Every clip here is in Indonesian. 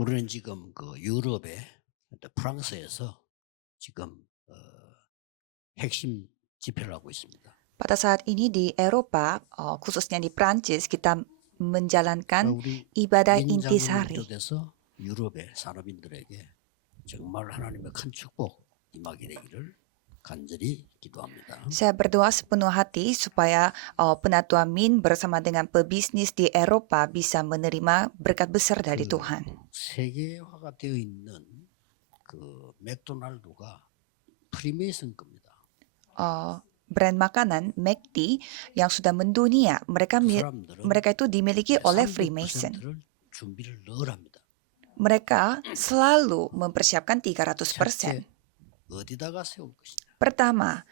우리는 지금 그 유럽의 프랑스에서 지금 핵심 집회를 하고 있습니다. Pada saat ini di Eropa, khususnya di Prancis, kita menjalankan 우리 ibadah 민장을 intisari. 비롯해서 유럽의 산업인들에게 정말 하나님의 큰 축복 임하게 되기를 간절히 기도합니다. Saya berdoa sepenuh hati supaya Penatua Min bersama dengan pebisnis di Eropa bisa menerima berkat besar dari 그 Tuhan. 세계화가 되어 있는 그 맥도날드가 프리메이슨 겁니다. Brand makanan McD yang sudah mendunia, 그 사람들은 mereka itu dimiliki oleh Freemason. 300%를 준비를 늘 합니다. Mereka selalu mempersiapkan 300%. 첫째, 어디다가 세울 것이냐. Pertama,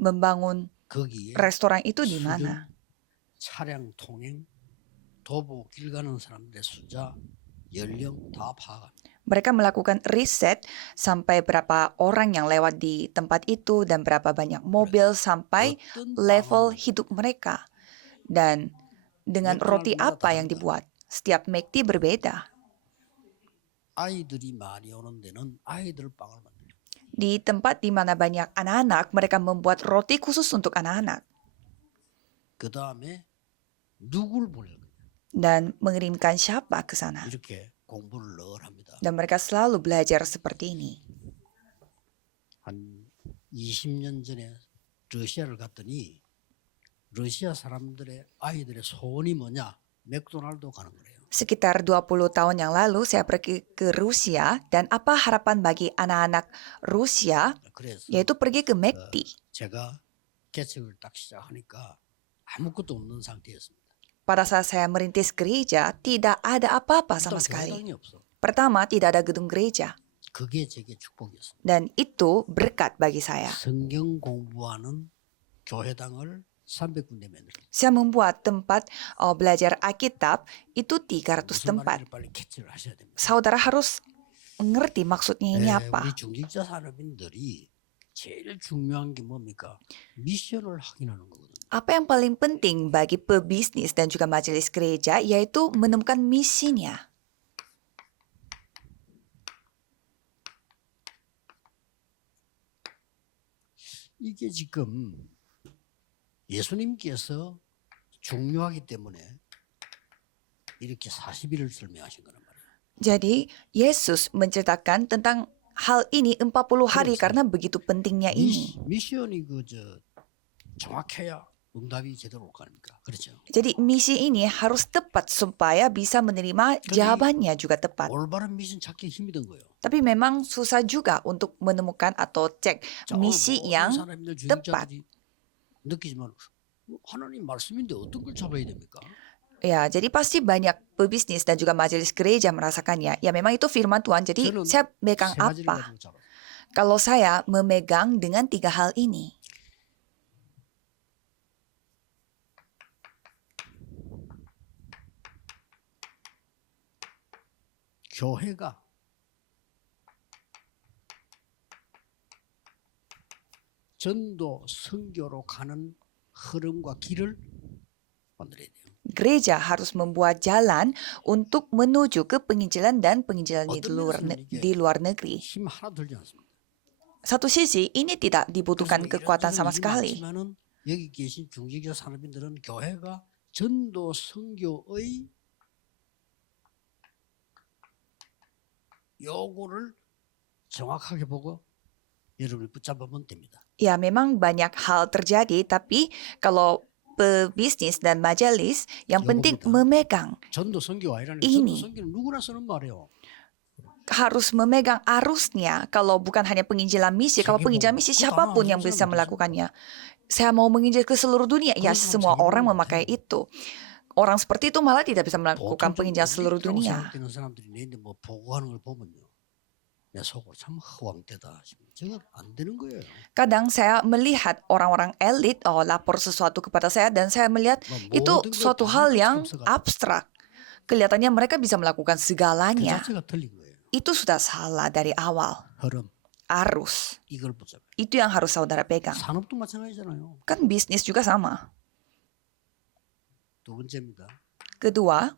membangun 거기에 restoran itu di 수준, mana? 차량 통행, 도보 길 가는 사람들의 숫자, 연령 다 파악합니다. Mereka melakukan riset sampai berapa orang yang lewat di tempat itu dan berapa banyak mobil sampai 어떤 level 빵을 hidup mereka. Dan dengan roti apa yang dibuat. Setiap McD berbeda. 아이들이 많이 오는 데는 아이들 빵을 만들죠. Di tempat di mana banyak anak-anak, mereka membuat roti khusus untuk anak-anak. 그 다음에 누굴 보낼 거냐. Dan mengirimkan siapa ke sana. 이렇게 공부를 늘 합니다. Dan mereka selalu belajar seperti ini. 한 20년 전에 러시아를 갔더니 러시아 사람들의 아이들의 소원이 뭐냐? 맥도날드 가는 거래요. Sekitar 20 tahun yang lalu saya pergi ke Rusia dan apa harapan bagi anak-anak Rusia 그래서 yaitu pergi ke McD. 제가 개척을 딱 시작하니까 아무것도 없는 상태였습니다. Pada saat saya merintis gereja, tidak ada apa-apa sama sekali. 교회당이 없어. Pertama, tidak ada gedung gereja. 그게 제게 축복이었습니다. Dan itu berkat bagi saya. 성경 공부하는 교회당을 300군데 만들었어요. Saya membuat tempat belajar Alkitab itu 300 무슨 tempat. 말인지 빨리 캐치를 하셔야 됩니다. Saudara harus mengerti maksudnya ini apa. 우리 중직자 산업인들이 제일 중요한 게 뭡니까? 미션을 확인하는 거거든요. Apa yang paling penting bagi pebisnis dan juga majelis gereja yaitu menemukan misinya. 이게 지금 예수님께서 중요하기 때문에 이렇게 40일을 설명하신 거란 말이에요. Jadi Yesus menceritakan tentang hal ini 40 hari karena begitu pentingnya ini. 미션이 정확해야 응답이 제대로 올 거 아닙니까? 그렇죠. Jadi misi ini harus tepat supaya bisa menerima jawabannya juga tepat. 올바른 미션 찾기 힘이 든 거예요. Tapi memang susah juga untuk menemukan atau cek misi yang 사람들 tepat. 중직자들이 느끼지만 하나님 말씀인데 어떤 걸 잡아야 됩니까? Ya, jadi pasti banyak pebisnis dan juga majelis gereja merasakannya. Ya memang itu firman Tuhan, jadi saya megang 세 가지를 apa? 가지고 잡아요. Kalau saya memegang dengan 3 hal ini. 교회가 전도 선교로 가는 흐름과 길을 만들어야 돼요. Gereja harus membuat jalan untuk menuju ke penginjilan dan penginjilan di luar negeri. 힘 하나 들지 않습니다. Satu sisi, ini tidak dibutuhkan kekuatan sama sekali. 여기 계신 중직자 산업인들은 교회가 전도 선교의 요구를 정확하게 보고 여러분이 붙잡으면 됩니다. Ya, memang banyak hal terjadi, tapi kalau pebisnis dan majelis yang penting memegang 전도 선교가 아니라는 ini. 전도 선교는 누구나 쓰는 말이에요. Harus memegang arusnya. Kalau bukan hanya penginjilan misi, kalau penginjilan misi siapapun yang bisa melakukannya. Saya mau menginjil ke seluruh dunia, ya semua orang memakai itu. Orang seperti itu malah tidak bisa melakukan penginjilan seluruh dunia. Kadang saya melihat orang-orang elit lapor sesuatu kepada saya dan saya melihat itu suatu hal yang abstrak. Kelihatannya mereka bisa melakukan segalanya. Itu sudah salah dari awal. Arus. Itu yang harus saudara pegang. Kan bisnis juga sama. Kedua,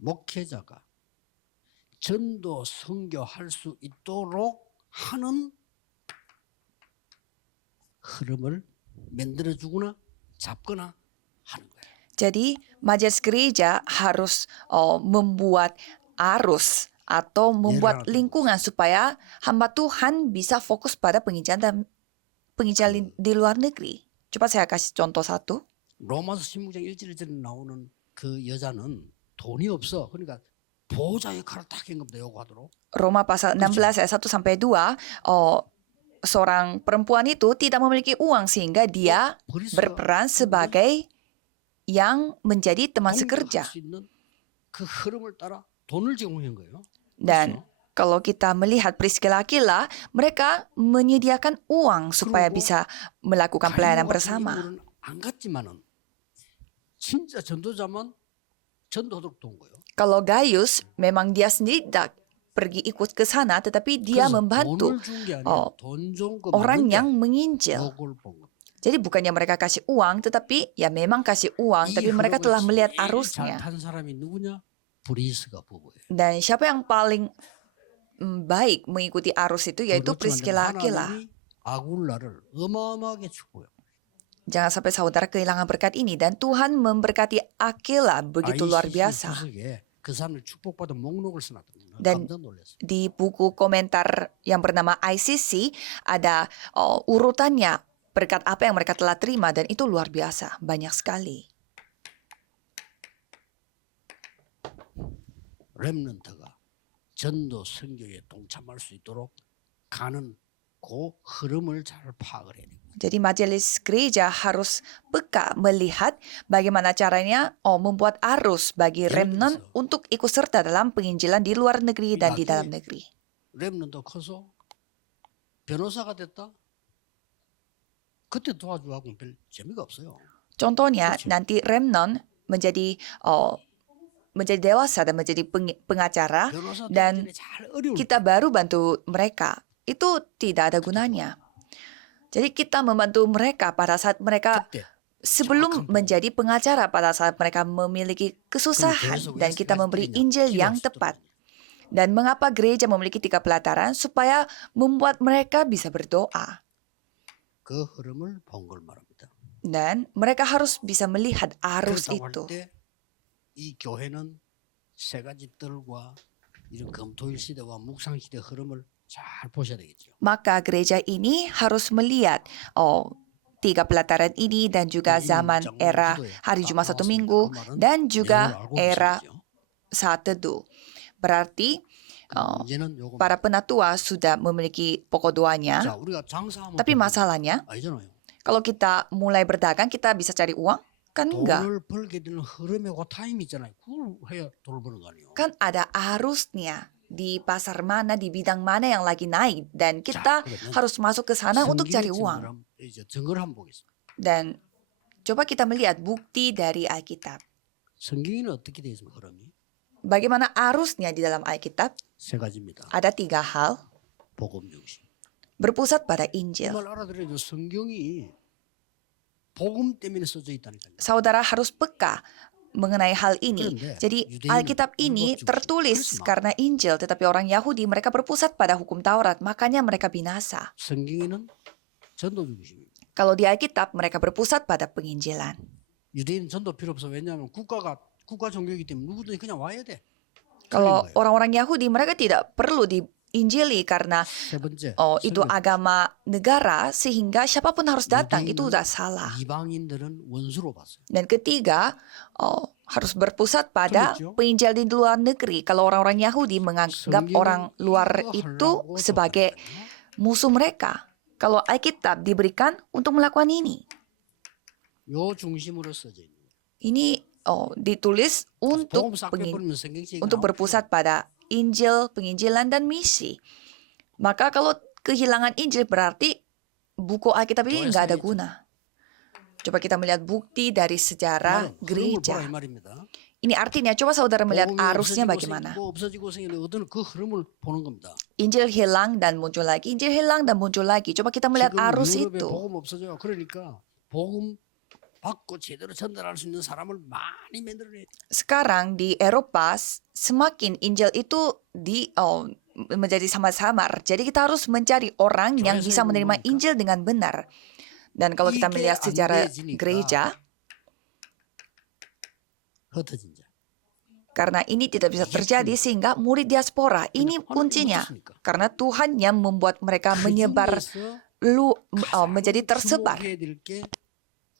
목회자가 전도 선교할 수 있도록 하는 흐름을 만들어주거나 잡거나 하는 거예요. Jadi majelis gereja harus membuat arus atau membuat lingkungan supaya hamba Tuhan bisa fokus pada penginjilan di luar negeri. Coba saya kasih contoh satu. 로마서 16장 1절에 나오는 그 여자는 돈이 없어. 그러니까 보호자 역할을 딱 한 겁니다. 요거 하도록. Roma pasal 16 ayat 1 sampai 2, seorang perempuan itu tidak memiliki uang sehingga dia berperan sebagai yang menjadi teman sekerja. 수 있는 그 흐름을 따라 돈을 제공한 거예요. Dan kalau kita melihat Priscilla Aquila, mereka menyediakan uang supaya bisa melakukan pelayanan bersama. 안 갔지만은 진짜 전도자만 전도하도록 도운 거예요. Kalau Gaius memang dia sendiri tidak pergi ikut ke sana, tetapi dia membantu orang yang menginjil. Jadi bukannya mereka kasih uang, tetapi ya memang kasih uang, tapi mereka telah melihat arusnya. Dan siapa yang paling baik mengikuti arus itu yaitu Priscilla Aquila. Jangan sampai saudara kehilangan berkat ini, dan Tuhan memberkati Aquila begitu luar biasa. Dan di buku komentar yang bernama ICC ada urutannya berkat apa yang mereka telah terima, dan itu luar biasa, banyak sekali. 렘넌트가 전도 선교에 동참할 수 있도록 가는 그 흐름을 잘 파악을 해야 됩니다. Jadi majelis gereja harus peka melihat bagaimana caranya membuat arus bagi remnant untuk ikut serta dalam penginjilan di luar negeri dan di dalam negeri. 렘넌트 커서 변호사가 됐다. 그때 도와주고 별 재미가 없어요. Contohnya nanti remnant menjadi dewasa dan menjadi pengacara, dan kita baru bantu mereka, itu tidak ada gunanya. Jadi kita membantu mereka pada saat mereka sebelum menjadi pengacara, pada saat mereka memiliki kesusahan, dan kita memberi Injil yang tepat. Dan mengapa gereja memiliki 3 pelataran? Supaya membuat mereka bisa berdoa. Dan mereka harus bisa melihat arus itu. 이 교회는 세 가지 뜰과 이런 금토일 시대와 묵상 시대 흐름을 잘 보셔야 되겠죠. Maka gereja ini harus melihat 3 pelataran ini, dan juga zaman era hari Jumat satu minggu, dan juga era saat teduh. Berarti para penatua sudah memiliki pokok doanya. Tapi masalahnya, kalau kita mulai berdagang, kita bisa cari uang? Kan enggak. Kan ada arusnya di pasar mana, di bidang mana yang lagi naik, dan kita harus masuk ke sana untuk cari uang. Dan coba kita melihat bukti dari Alkitab. Bagaimana arusnya di dalam Alkitab? Ada 3 hal. Berpusat pada Injil. Saudara harus peka mengenai hal ini. Jadi Alkitab ini tertulis karena Injil, tetapi orang Yahudi mereka berpusat pada hukum Taurat, makanya mereka binasa. Kalau di Alkitab mereka berpusat pada penginjilan. Kalau orang-orang Yahudi mereka tidak perlu diinjili karena itu agama negara, sehingga siapapun harus datang, itu sudah salah. Dan ketiga, harus berpusat pada penginjil di luar negeri. Kalau orang-orang Yahudi menganggap orang luar itu sebagai musuh mereka. Kalau Alkitab diberikan untuk melakukan ini. Ini ditulis untuk berpusat pada Injil, penginjilan, dan misi. Maka kalau kehilangan Injil berarti buku Alkitab ini nggak ada guna. Coba kita melihat bukti dari sejarah gereja. Ini artinya, coba saudara melihat arusnya bagaimana. Injil hilang dan muncul lagi, Injil hilang dan muncul lagi. Coba kita melihat arus itu. 받고 제대로 전달할 수 있는 사람을 많이 만들어내야 돼. Sekarang di Eropa semakin Injil itu menjadi samar-samar. Jadi kita harus mencari orang yang bisa menerima Injil dengan benar. Dan kalau kita melihat sejarah gereja, 흩어진 자. karena ini tidak bisa terjadi sehingga murid diaspora ini kuncinya. Karena Tuhan yang membuat mereka menyebar menjadi tersebar.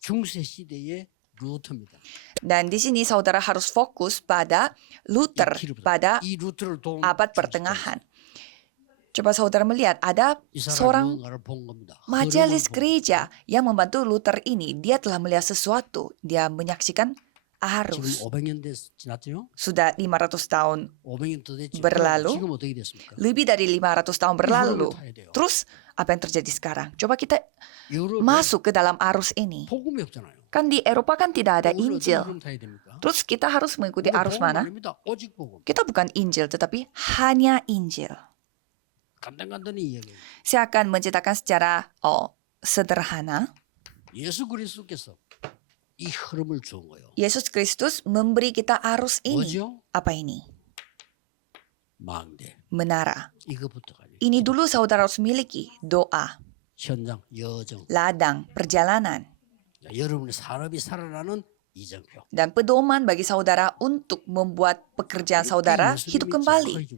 중세 시대의 루터입니다. Dan di sini saudara harus fokus pada Luther pada 이 루터를 abad pertengahan. Coba saudara melihat ada 이 seorang 사람을 본 겁니다. majelis 흐름을 본 gereja yang membantu Luther ini. Dia telah melihat sesuatu. Dia menyaksikan 겁니다. 지금 arus. 500년 지났죠? Sudah 500 tahun 500년 더 됐죠. berlalu. 지금 어떻게 됐습니까? lebih dari 500 tahun berlalu. 타야 돼요. Terus apa yang terjadi sekarang? Coba kita 유럽에 masuk ke dalam arus ini. 복음이 없잖아요. Kan di Eropa kan tidak ada 우리는 어떤 Injil. 흐름 타야 됩니까? Terus kita harus mengikuti 근데 arus 복음 mana? 아닙니다. 오직 복음. Kita bukan Injil tetapi hanya Injil. 간단히 이야기해요. Saya akan menceritakan secara sederhana. 예수 그리스도께서 이 흐름을 주은 거예요. Yesus Kristus memberi kita arus ini. 뭐죠? Apa ini? 망대. Menara. 이거부터 가요. Ini dulu saudara harus miliki. Doa, 현장, 여정. ladang, perjalanan. 자, 여러분의 산업이 살아나는 이정표. Dan pedoman bagi saudara untuk membuat pekerjaan saudara hidup kembali.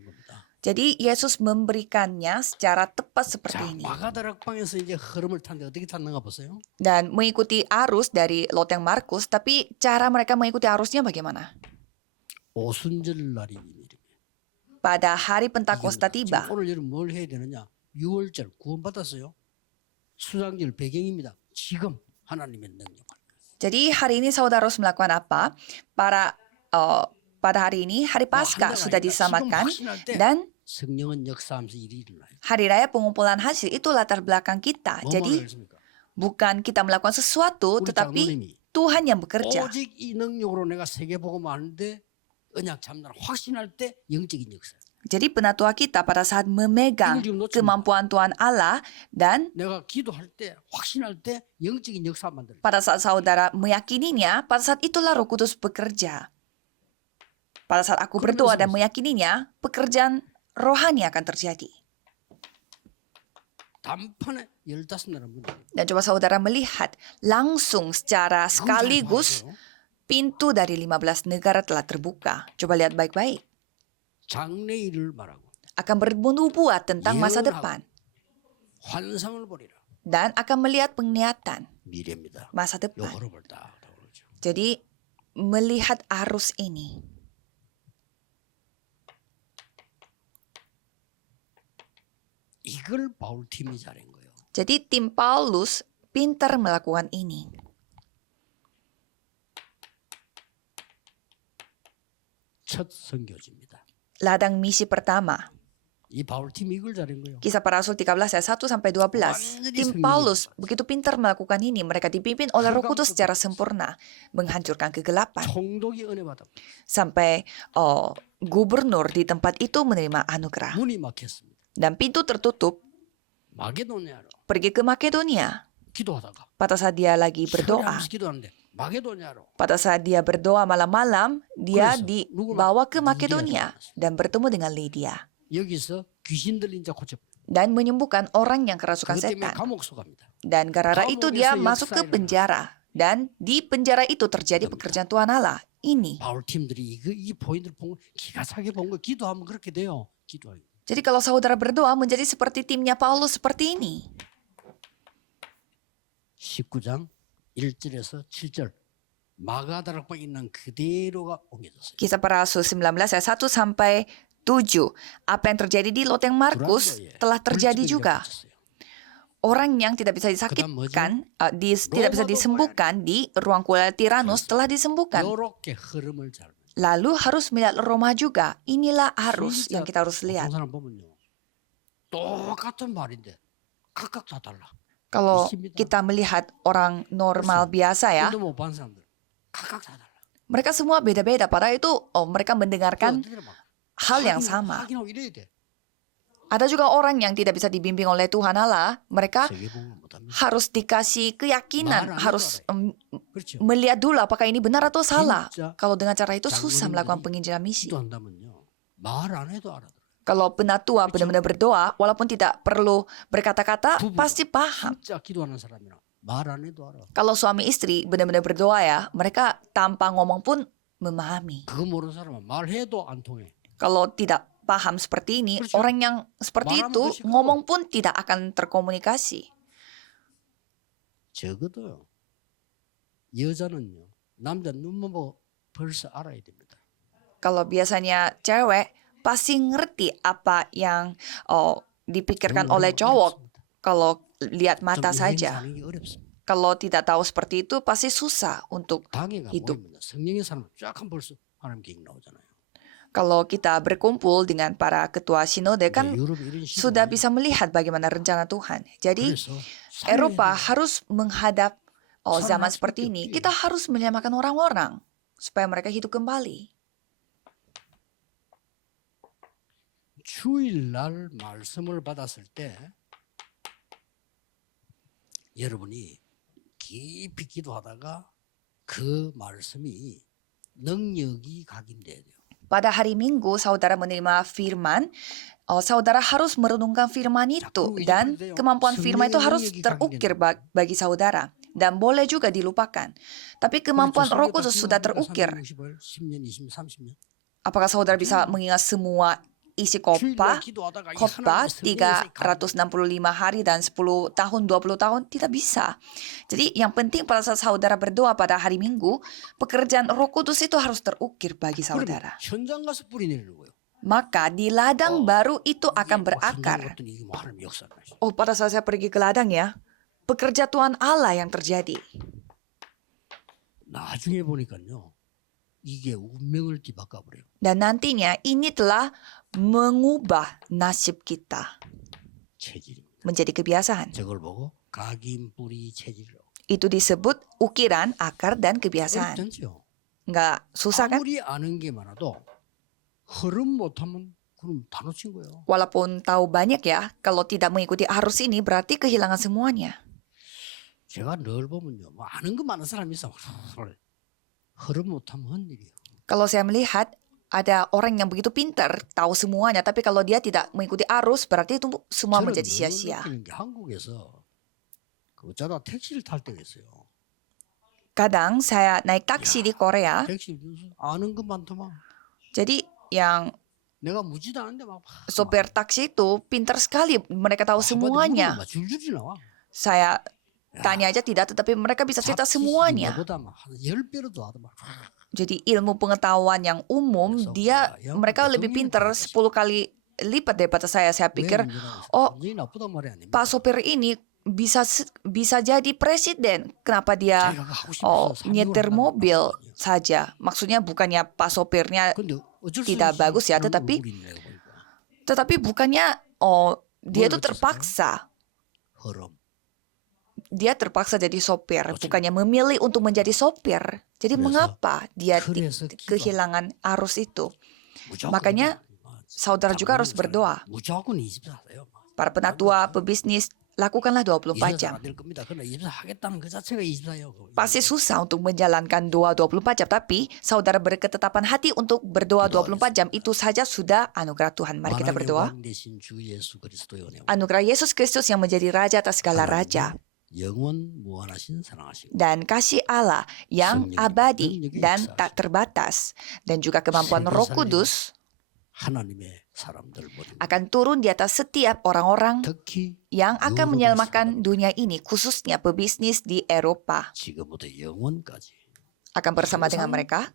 Jadi Yesus memberikannya secara tepat 자, seperti ini. 마가다락방에서 이제 흐름을 탔는데 어떻게 탔는가 보세요. Dan mengikuti arus dari loteng Markus, tapi cara mereka mengikuti arusnya bagaimana? 오순절 날이 일입니다. Pada hari Pentakosta tiba. 오늘 여러분 뭘 해야 되느냐? 6월절 구원받았어요. 수장절 배경입니다. 지금 하나님의 능력. Jadi hari ini saudara harus melakukan apa? Pada hari ini hari Paskah sudah diselamatkan dan 성령은 역사하면서 일이 일어나요. hari raya pengumpulan hasil itu latar belakang kita. Jadi bukan kita melakukan sesuatu tetapi Tuhan yang bekerja. 오직 이 능력으로 내가 세계복음 하는데 언약 참나를 확신할 때 영적인 역사. Jadi penatua kita pada saat memegang kemampuan Tuhan Allah dan 내가 기도할 때 확신할 때 영적인 역사 만들. pada saat saudara meyakininya, pada saat itulah Roh Kudus bekerja. Pada saat aku berdoa dan meyakininya, pekerjaan rohani akan terjadi. 단판에 15나라 문. Dan coba saudara melihat langsung secara sekaligus pintu dari 15 negara telah terbuka. Coba lihat baik-baik. 장래일을 말하고 Akan bernubuat tentang masa depan. 환상을 보리라. Dan akan melihat penglihatan 미래입니다. masa 요 depan. 흐름을 딱 그러죠. Jadi melihat arus ini. 이걸 바울 팀이 잘한 거예요. Jadi tim Paulus pintar melakukan ini. 첫 선교지입니다. Ladang misi pertama. 이 바울 팀이 이걸 잘한 거예요. Kisah para Rasul 13 ayat 1 sampai 12. Tim Paulus begitu pintar melakukan ini. Mereka dipimpin oleh Roh Kudus secara sempurna, menghancurkan kegelapan. 총독이 은혜 받아. Sampai gubernur di tempat itu menerima anugerah. 문이 막혔습니다. Dan pintu tertutup, 마게도냐로 pergi ke Makedonia. 기도하다가 Pada saat dia lagi berdoa, 하면서 기도하는데 마게도냐로 pada saat dia berdoa malam-malam, dia dibawa ke Makedonia dan bertemu dengan Lydia. 여기서 귀신 들린 자 고쳐. Dan menyembuhkan orang yang kerasukan 그것 때문에 setan. 감옥 속갑니다. Dan gara-gara itu dia masuk ke penjara. Dan di penjara itu terjadi pekerjaan Tuhan Allah. Ini. 바울 팀들이 이 포인트를 본 거 기가 차게 본 거 기도하면 그렇게 돼요. 기도하기. Jadi kalau saudara berdoa menjadi seperti timnya Paulus seperti ini. 19장 1절에서 7절 마가다락방에 있는 그대로가 옮겨졌어요. Kisah para Rasul 19 ayat 1 sampai 7. Apa yang terjadi di loteng Markus telah terjadi juga. Orang yang tidak bisa disakitkan, tidak bisa disembuhkan di ruang kuil Tiranus telah disembuhkan. 이렇게 흐름을 잘. Lalu harus melihat Roma juga. Inilah arus yang kita harus lihat. 사람 보면요. 똑같은 말인데 각각 다 달라. Kalau kita melihat orang normal biasa ya, 근데 못 본 사람들 각각 다 달라. mereka semua beda-beda. Padahal itu mereka mendengarkan hal yang sama. 확인하고 이래야 돼. Ada juga orang yang tidak bisa dibimbing oleh Tuhan Allah. Mereka 세계복음을 못합니다. harus dikasih keyakinan, 말 안 해도 harus 그렇죠. melihat dulu apakah ini benar atau salah. 진짜 Kalau dengan cara itu susah melakukan 장로님들이 penginjilan misi. 기도한다면요. 말 안 해도 알아들어요. Kalau penatua benar-benar berdoa, walaupun tidak perlu berkata-kata, 부부가 pasti paham. 진짜 기도하는 사람이라 말 안 해도 알아. Kalau suami istri benar-benar berdoa ya, mereka tanpa ngomong pun memahami. 그거 모르는 사람은 말해도 안 통해. Kalau tidak paham seperti ini, 그렇죠. orang yang seperti 말하면 itu 더 시끄러워. ngomong pun tidak akan terkomunikasi. 적어도요. 여자는요. 남자 눈만 보고 벌써 알아야 됩니다. Kalau biasanya cewek pasti ngerti apa yang dipikirkan 너무 oleh 어렵습니다. cowok kalau lihat 좀 mata 인생 saja. 사는 게 어렵습니다. Kalau tidak tahu seperti itu pasti susah untuk 방해가 hidup. 모입니다. 성령의 사람 쫙 하면 벌써 하나님 계획 나오잖아요. Kalau kita berkumpul dengan para ketua sinode 근데 kan 유럽이 이런 sudah 시대에 bisa melihat bagaimana rencana Tuhan. Jadi 그래서 Eropa 살아야 harus menghadap zaman Salahnya seperti seperti ini. itu. Kita harus menyelamatkan orang-orang supaya mereka hidup kembali. 주일날 말씀을 받았을 때 여러분이 깊이 기도하다가 그 말씀이 능력이 각인돼야 돼요. Pada hari Minggu, saudara menerima firman, saudara harus merenungkan firman itu. Dan kemampuan firman itu harus terukir bagi saudara. Dan boleh juga dilupakan. Tapi kemampuan Roh Kudus sudah terukir. 10년, 20년, 30년. Apakah saudara bisa mengingat semua isi khotbah 365 hari dan 10 tahun, 20 tahun? Tidak bisa. Jadi yang penting pada saat saudara berdoa pada hari Minggu, pekerjaan Roh Kudus itu harus terukir bagi saudara. 현장 가서 뿌리 내리는 거예요. Maka di ladang baru itu akan berakar. 이게 뭐 하나님 역사가 나죠. Oh, pada saat saya pergi ke ladang ya, pekerja Tuhan Allah yang terjadi. 나중에 보니까요. 이게 운명을 뒤바꿔 버려요. Dan nantinya ini telah mengubah nasib kita 체질입니다. menjadi kebiasaan. 저걸 보고 각인 뿌리 체질이라고. Itu disebut ukiran, akar, dan kebiasaan. 어렵죠. Nggak susah kan? 아무리 아는 게 많아도 흐름 못하면 그럼 다 놓친 거예요. Walaupun tahu banyak ya, kalau tidak mengikuti arus ini berarti kehilangan semuanya. 제가 늘 보면요, 뭐 아는 거 많은 사람이 있어. 흐름 못하면 헛일이에요. Kalau saya melihat ada orang yang begitu pintar, tahu semuanya, tapi kalau dia tidak mengikuti arus, berarti itu semua menjadi sia-sia. 느끼는 게 한국에서 그 어쩌다 택시를 탈 때가 있어요. Kadang saya naik taksi di Korea, 택시 아는 거 많더만. jadi yang 내가 무지도 않은데 막 sopir taksi itu pintar sekali, mereka tahu semuanya. 막 줄줄이 나와. Saya tanya aja tidak, tetapi mereka bisa cerita semuanya. 나보다 막 10배로도 하더만. Jadi ilmu pengetahuan yang umum, mereka lebih pintar 10 kali lipat daripada saya. Saya pikir, oh, Pak sopir ini bisa jadi presiden. Kenapa dia nyetir mobil saja? Maksudnya bukannya Pak sopirnya tidak bagus ya, tetapi bukannya dia itu terpaksa. Dia terpaksa jadi sopir, bukannya memilih untuk menjadi sopir. Jadi mengapa dia kehilangan arus itu? Makanya saudara juga harus berdoa. Para penatua, pebisnis, lakukanlah 24 jam. Pasti susah untuk menjalankan doa 24 jam, tapi saudara berketetapan hati untuk berdoa 24 jam, itu saja sudah anugerah Tuhan. Mari kita berdoa. Anugerah Yesus Kristus yang menjadi Raja atas segala Raja. Dan kasih Allah yang abadi dan tak terbatas, dan juga kemampuan Roh Kudus akan turun di atas setiap orang-orang yang akan menyelamatkan dunia ini, khususnya pebisnis di Eropa. Akan bersama dengan mereka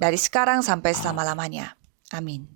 dari sekarang sampai selama-lamanya. Amin.